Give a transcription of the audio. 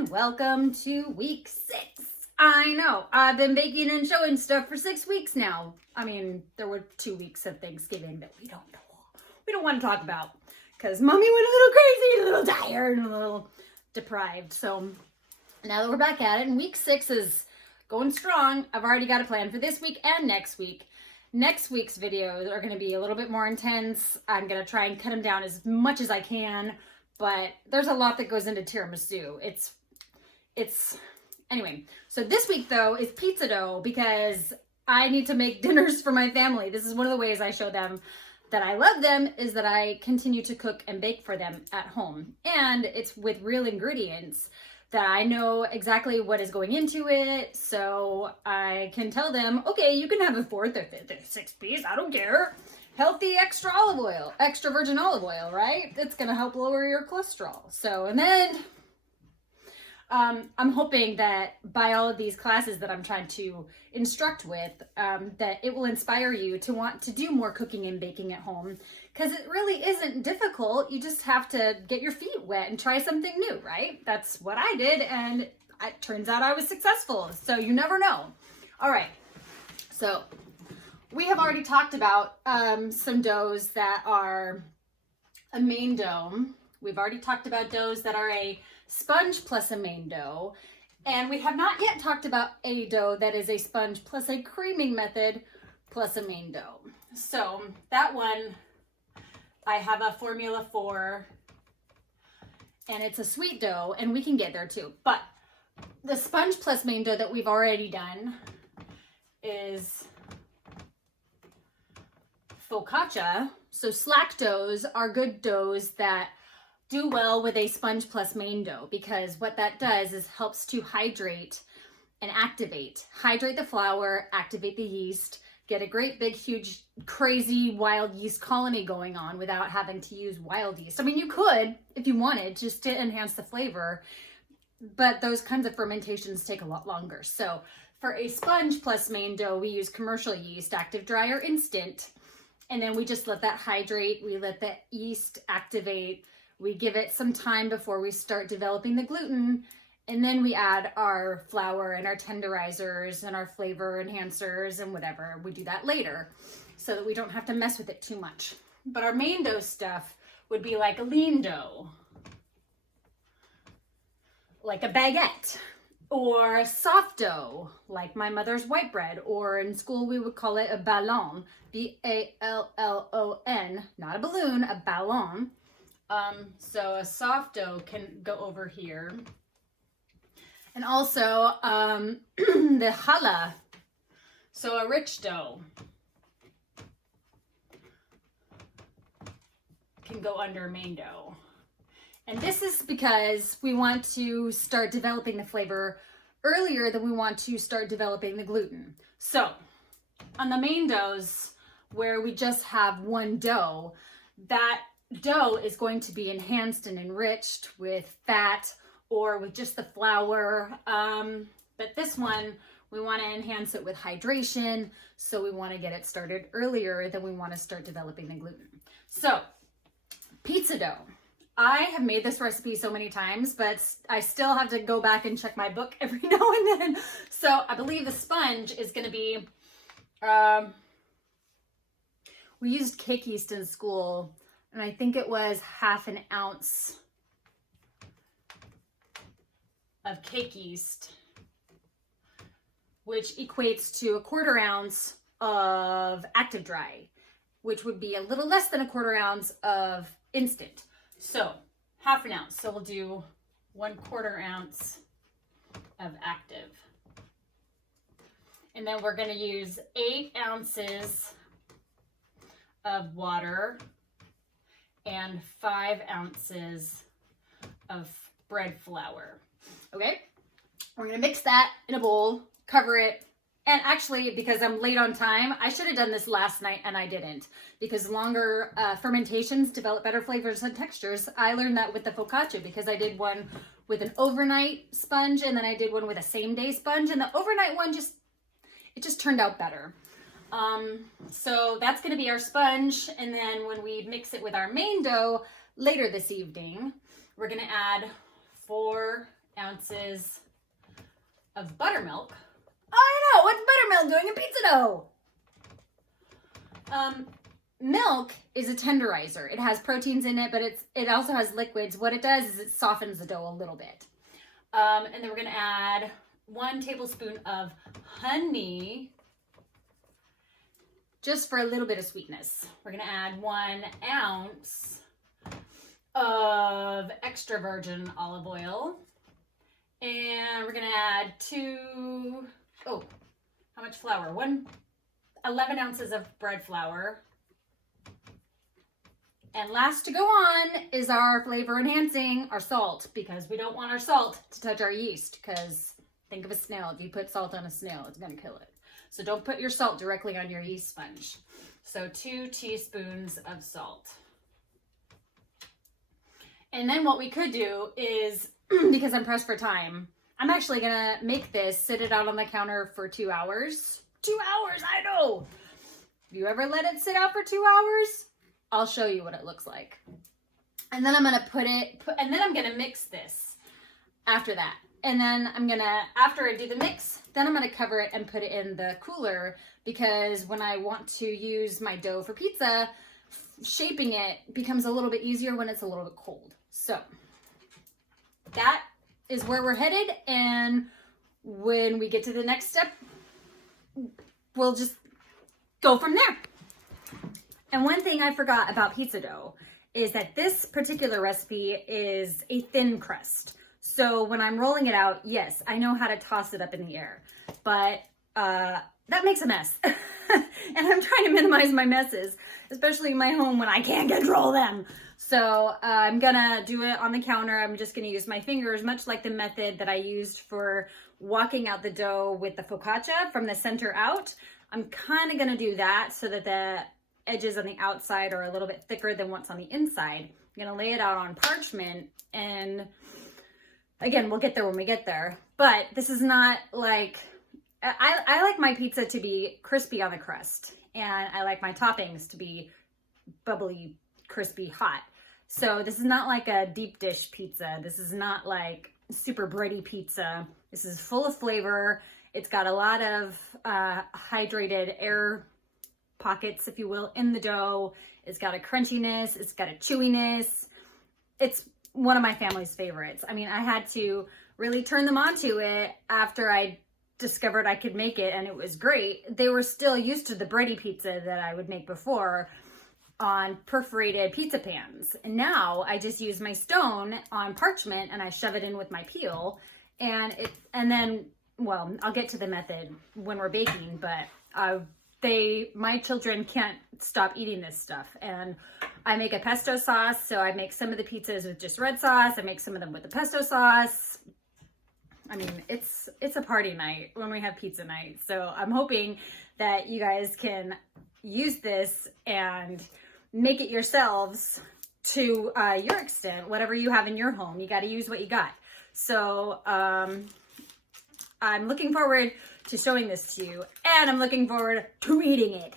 and welcome to week 6. I know, I've been baking and showing stuff for 6 weeks now. I mean, there were 2 weeks of Thanksgiving that we don't want to talk about because mommy went a little crazy, a little tired, and a little deprived. So now that we're back at it, and week 6 is going strong, I've already got a plan for this week and next week. Next week's videos are going to be a little bit more intense. I'm going to try and cut them down as much as I can, but there's a lot that goes into tiramisu. Anyway, so this week though is pizza dough because I need to make dinners for my family. This is one of the ways I show them that I love them, is that I continue to cook and bake for them at home. And it's with real ingredients that I know exactly what is going into it, so I can tell them, okay, you can have a 4th or 5th or 6th piece, I don't care. Healthy extra olive oil, extra virgin olive oil, right? It's gonna help lower your cholesterol. So, and then I'm hoping that by all of these classes that I'm trying to instruct with, that it will inspire you to want to do more cooking and baking at home, because it really isn't difficult. You just have to get your feet wet and try something new, right? That's what I did, and it turns out I was successful, so you never know. All right, so we have already talked about some doughs that are a main dough. We've already talked about doughs that are a sponge plus a main dough, and we have not yet talked about a dough that is a sponge plus a creaming method plus a main dough. So that one I have a formula for, and it's a sweet dough, and we can get there too. But the sponge plus main dough that we've already done is focaccia. So slack doughs are good doughs that do well with a sponge plus main dough, because what that does is helps to hydrate and activate. Hydrate the flour, activate the yeast, get a great big huge crazy wild yeast colony going on without having to use wild yeast. I mean, you could if you wanted, just to enhance the flavor, but those kinds of fermentations take a lot longer. So for a sponge plus main dough, we use commercial yeast, active, dry, or instant, and then we just let that hydrate. We let the yeast activate. We give it some time before we start developing the gluten, and then we add our flour and our tenderizers and our flavor enhancers and whatever. We do that later so that we don't have to mess with it too much. But our main dough stuff would be like a lean dough, like a baguette, or a soft dough, like my mother's white bread, or in school we would call it a ballon, B-A-L-L-O-N, not a balloon, a ballon. So a soft dough can go over here. And also the challah, so a rich dough, can go under main dough. And this is because we want to start developing the flavor earlier than we want to start developing the gluten. So on the main doughs, where we just have one dough, that dough is going to be enhanced and enriched with fat or with just the flour. But this one, we want to enhance it with hydration. So we want to get it started earlier than we want to start developing the gluten. So pizza dough. I have made this recipe so many times, but I still have to go back and check my book every now and then. So I believe the sponge is going to be, we used cake yeast in school, and I think it was 1/2 ounce of cake yeast, which equates to 1/4 ounce of active dry, which would be a little less than 1/4 ounce of instant. So 1/2 ounce. So we'll do 1/4 ounce of active. And then we're going to use 8 ounces of water and 5 ounces of bread flour. Okay, we're gonna mix that in a bowl, cover it, and actually, because I'm late on time, I should have done this last night and I didn't, because longer fermentations develop better flavors and textures. I learned that with the focaccia because I did one with an overnight sponge and then I did one with a same day sponge, and the overnight one just turned out better. So that's going to be our sponge, and then when we mix it with our main dough later this evening, we're going to add 4 ounces of buttermilk. I know, what's buttermilk doing in pizza dough? Milk is a tenderizer. It has proteins in it, but it also has liquids. What it does is it softens the dough a little bit. And then we're gonna add 1 tablespoon of honey, just for a little bit of sweetness. We're gonna add 1 ounce of extra virgin olive oil. And we're gonna add how much flour? 11 ounces of bread flour. And last to go on is our flavor enhancing, our salt, because we don't want our salt to touch our yeast, because think of a snail. If you put salt on a snail, it's gonna kill it. So don't put your salt directly on your yeast sponge. So 2 teaspoons of salt. And then what we could do is, because I'm pressed for time, I'm actually gonna make this, sit it out on the counter for 2 hours. 2 hours, I know. Have you ever let it sit out for 2 hours? I'll show you what it looks like. And then I'm gonna and then I'm gonna mix this after that. And then after I do the mix, then I'm gonna cover it and put it in the cooler, because when I want to use my dough for pizza, shaping it becomes a little bit easier when it's a little bit cold. So that is where we're headed. And when we get to the next step, we'll just go from there. And one thing I forgot about pizza dough is that this particular recipe is a thin crust. So when I'm rolling it out, yes, I know how to toss it up in the air, but that makes a mess. And I'm trying to minimize my messes, especially in my home when I can't control them. So I'm gonna do it on the counter. I'm just gonna use my fingers, much like the method that I used for walking out the dough with the focaccia from the center out. I'm kind of gonna do that so that the edges on the outside are a little bit thicker than what's on the inside. I'm gonna lay it out on parchment, and again, we'll get there when we get there. But this is not like, I like my pizza to be crispy on the crust, and I like my toppings to be bubbly, crispy, hot. So this is not like a deep dish pizza. This is not like super bready pizza. This is full of flavor. It's got a lot of hydrated air pockets, if you will, in the dough. It's got a crunchiness. It's got a chewiness. It's one of my family's favorites. I mean, I had to really turn them onto it after I discovered I could make it, and it was great. They were still used to the bready pizza that I would make before on perforated pizza pans. And now I just use my stone on parchment and I shove it in with my peel, and then, well, I'll get to the method when we're baking, but my children can't stop eating this stuff. And I make a pesto sauce, so I make some of the pizzas with just red sauce. I make some of them with the pesto sauce. I mean, it's a party night when we have pizza night. So I'm hoping that you guys can use this and make it yourselves to your extent, whatever you have in your home. You got to use what you got. So I'm looking forward to showing this to you, and I'm looking forward to eating it.